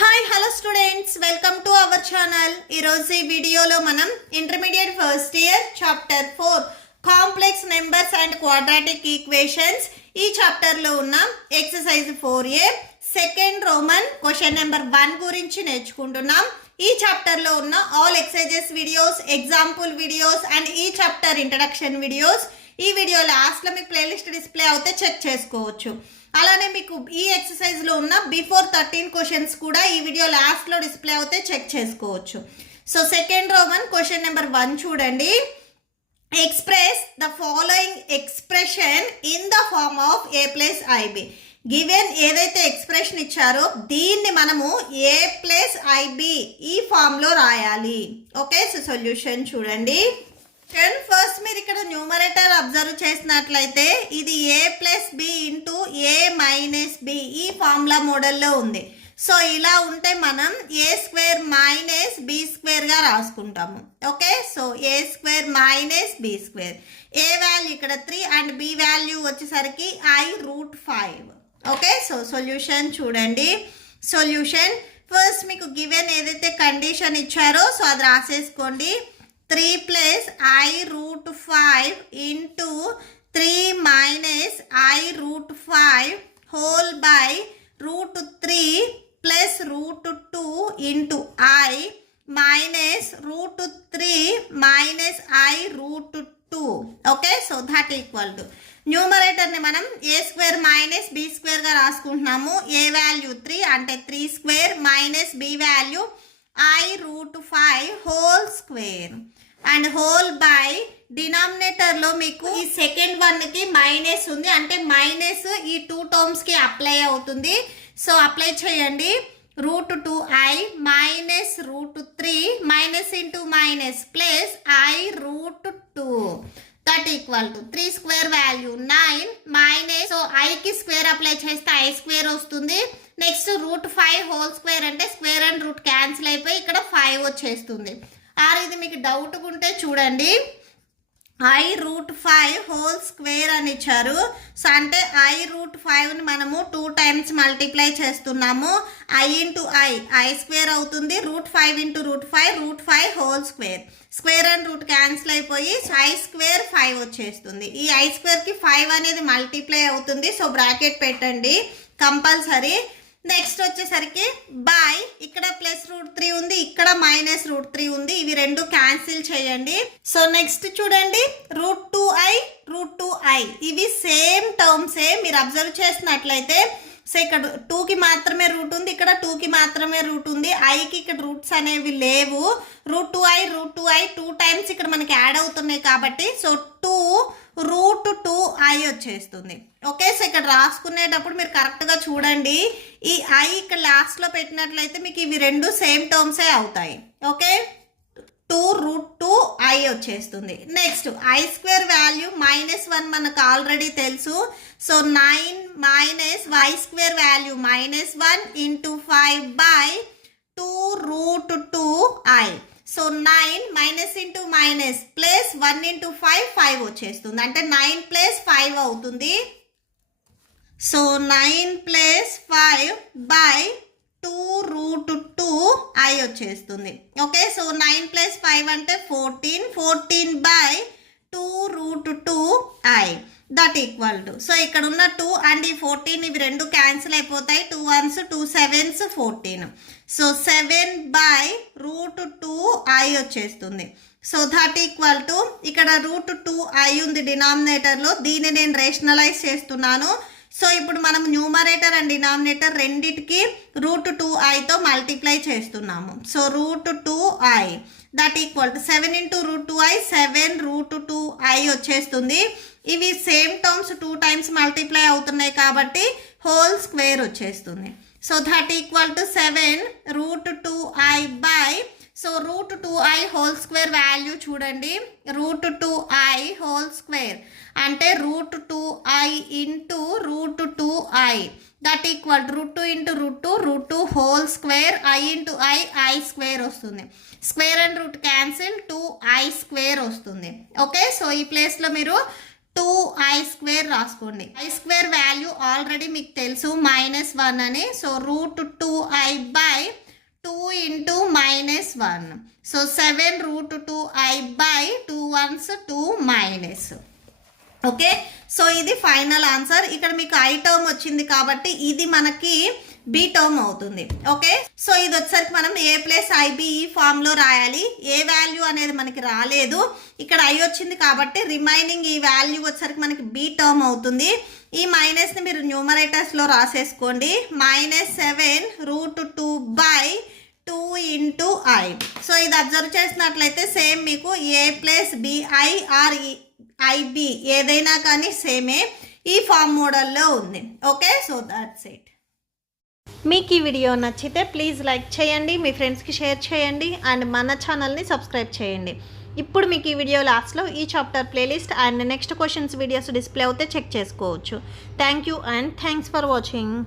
Hi hello students, welcome to our channel. ఈరోజు ఈ వీడియోలో మనం intermediate first year chapter 4 complex numbers and quadratic equations ఈ చాప్టర్లో ఉన్న exercise 4A second roman question number 1 గురించి నేర్చుకుంటున్నాం. ఈ చాప్టర్లో ఉన్న all exercises videos, example videos and ఈ చాప్టర్ ఇంట్రడక్షన్ వీడియోస్ ఈ వీడియో లాస్ట్లో మీకు ప్లేలిస్ట్ డిస్ప్లే అవుతే చెక్ చేసుకోవచ్చు. అలానే మీకు ఈ ఎక్సర్సైజ్లో ఉన్న బిఫోర్ 13 క్వశ్చన్స్ కూడా ఈ వీడియో లాస్ట్లో డిస్ప్లే అవుతే చెక్ చేసుకోవచ్చు. So second roman question number 1 చూడండి. Express the following expression in the form of a plus i b. Given ఏదైతే ఎక్స్ప్రెషన్ ఇచ్చారో దీన్ని మనము a ప్లస్ ఐబి ఈ ఫామ్లో రాయాలి. ఓకే, సో సొల్యూషన్ చూడండి. ఫస్ట్ మీరు ఇక్కడ న్యూమరేటర్ అబ్జర్వ్ చేసినట్లయితే ఇది a plus b into a minus b ఈ ఫార్ములా మోడల్లో ఉంది. సో ఇలా ఉంటే మనం a స్క్వేర్ మైనస్ బి స్క్వేర్గా రాసుకుంటాము. Okay, so a square minus b square. a value ఇక్కడ 3 అండ్ b వాల్యూ వచ్చేసరికి i√5. ఓకే, సో సొల్యూషన్ చూడండి. సొల్యూషన్ ఫస్ట్ మీకు గివెన్ ఏదైతే కండిషన్ ఇచ్చారో సో అది రాసేసుకోండి. 3 plus i√5 into 3 minus i√5 whole by √3 plus √2 into i minus √3 minus i√2. Okay, so that equal to న్యూమరేటర్ని మనం a స్క్వేర్ మైనస్ b స్క్వేర్గా రాసుకుంటున్నాము. a వాల్యూ 3 అంటే 3 square minus b value i√5 whole square and whole by డినామినేటర్లో మీకు ఈ second వన్కి minus ఉంది అంటే మైనస్ ఈ 2 టర్మ్స్కి అప్లై అవుతుంది. సో అప్లై చేయండి. √2i minus √3 minus into minus plus i√2 that equal to 3 square value 9 minus so ఐకి స్క్వేర్ అప్లై చేస్తే i స్క్వేర్ వస్తుంది. నెక్స్ట్ √5 హోల్ స్క్వేర్ అంటే స్క్వేర్ అండ్ రూట్ క్యాన్సిల్ అయిపోయి ఇక్కడ 5 వచ్చేస్తుంది. ఇది మీకు డౌట్ ఉంటే చూడండి, i√5 హోల్ స్క్వేర్ అని ఇచ్చారు. సో అంటే i√5ని మనము 2 టైమ్స్ మల్టిప్లై చేస్తున్నాము. i ఇంటూ i స్క్వేర్ అవుతుంది. √5 into √5 whole square. Square and root cancel అయిపోయి i స్క్వేర్ 5 వచ్చేస్తుంది. ఈ i స్క్వేర్కి 5 అనేది మల్టిప్లై అవుతుంది. సో బ్రాకెట్ పెట్టండి కంపల్సరీ. నెక్స్ట్ వచ్చేసరికి బై ఇక్కడ ప్లస్ √3 ఉంది, ఇక్కడ మైనస్ √3 ఉంది. ఇవి రెండు క్యాన్సిల్ చేయండి. సో నెక్స్ట్ చూడండి √2i ఇవి సేమ్ టర్మ్సే. మీరు అబ్జర్వ్ చేసినట్లయితే సో ఇక్కడ 2కి మాత్రమే రూట్ ఉంది, ఇక్కడ 2కి మాత్రమే రూట్ ఉంది. ఐకి ఇక్కడ రూట్స్ అనేవి లేవు. √2i 2 టైమ్స్ ఇక్కడ మనకి యాడ్ అవుతున్నాయి కాబట్టి సో 2√2i వచ్చేస్తుంది. ఓకే, సో ఇక్కడ రాసుకునేటప్పుడు మీరు కరెక్ట్గా చూడండి. ఈ i ఇక్కడ లాస్ట్లో పెట్టినట్లయితే మీకు ఇవి రెండు సేమ్ టర్మ్సే అవుతాయి. ఓకే, 2√2i వచ్చేస్తుంది. నెక్స్ట్ i స్క్వేర్ వాల్యూ -1 మనకు ఆల్రెడీ తెలుసు. So 9 minus y square value -1 into 5 by 2√2i. So 9 minus into minus plus 1 into 5 వచ్చేస్తుంది. అంటే 9 ప్లస్ 5 అవుతుంది. సో 9 ప్లస్ 5 బై 2√2i వచ్చేస్తుంది. ఓకే, సో 9 ప్లస్ 5 అంటే 14 by 2√2i that equal to so ఇక్కడ ఉన్న 2 and ఈ 14 ఇవి రెండు క్యాన్సిల్ అయిపోతాయి. 2 1s 2 7s 14. So 7 by √2i వచ్చేస్తుంది. సో దట్ ఈక్వల్ టు ఇక్కడ √2i ఉంది డినామినేటర్లో, దీన్ని నేను రేషనలైజ్ చేస్తున్నాను. సో ఇప్పుడు మనం న్యూమరేటర్ అండ్ డినామినేటర్ రెండిటికి √2iతో మల్టిప్లై చేస్తున్నాము. So √2i that equal to 7 into √2i 7√2i వచ్చేస్తుంది. ఇవి సేమ్ టర్మ్స్ 2 టైమ్స్ మల్టిప్లై అవుతున్నాయి కాబట్టి హోల్ స్క్వేర్ వచ్చేస్తుంది. So that equal to 7√2i by so √2i whole square value చూడండి. √2i హోల్ స్క్వేర్ అంటే √2i into √2i that equal √2 into √2 whole square i into i square వస్తుంది. Square and root cancel 2i square వస్తుంది. Okay, so ఈ ప్లేస్లో మీరు 2i square రాసుకోండి. i square value already మీకు తెలుసు -1 అని. So √2i by into -1. So 7√2i by 2 1s 2 minus. Okay, so ఇది ఫైనల్ ఆన్సర్. ఇక్కడ మీకు ఐ టర్మ్ వచ్చింది కాబట్టి ఇది మనకి బి టర్మ్ అవుతుంది. ఓకే, సో ఇది వచ్చేసరికి మనం a + ib ఈ ఫామ్లో రాయాలి. ఏ వాల్యూ అనేది మనకి రాలేదు, ఇక్కడ ఐ వచ్చింది కాబట్టి రిమైనింగ్ ఈ వాల్యూ వచ్చేసరికి మనకి బి టర్మ్ అవుతుంది. ఈ మైనస్ని మీరు న్యూమరేటర్స్లో రాసేసుకోండి. -7√2 by 2 ఇంటూ ఐ. సో ఇది అబ్జర్వ్ చేసినట్లయితే సేమ్ మీకు a + bi ఆర్ ఐబి ఏదైనా కానీ సేమే ఈ ఫామ్ మోడల్లో ఉంది. Okay, so that's it. మీకు ఈ వీడియో నచ్చితే ప్లీజ్ లైక్ చేయండి, మీ ఫ్రెండ్స్కి షేర్ చేయండి అండ్ మన ఛానల్ని సబ్స్క్రైబ్ చేయండి. ఇప్పుడు మీకు ఈ వీడియో లాస్ట్లో ఈ chapter playlist and next questions videos display అవుతే చెక్ చేసుకోవచ్చు. Thank you and thanks for watching.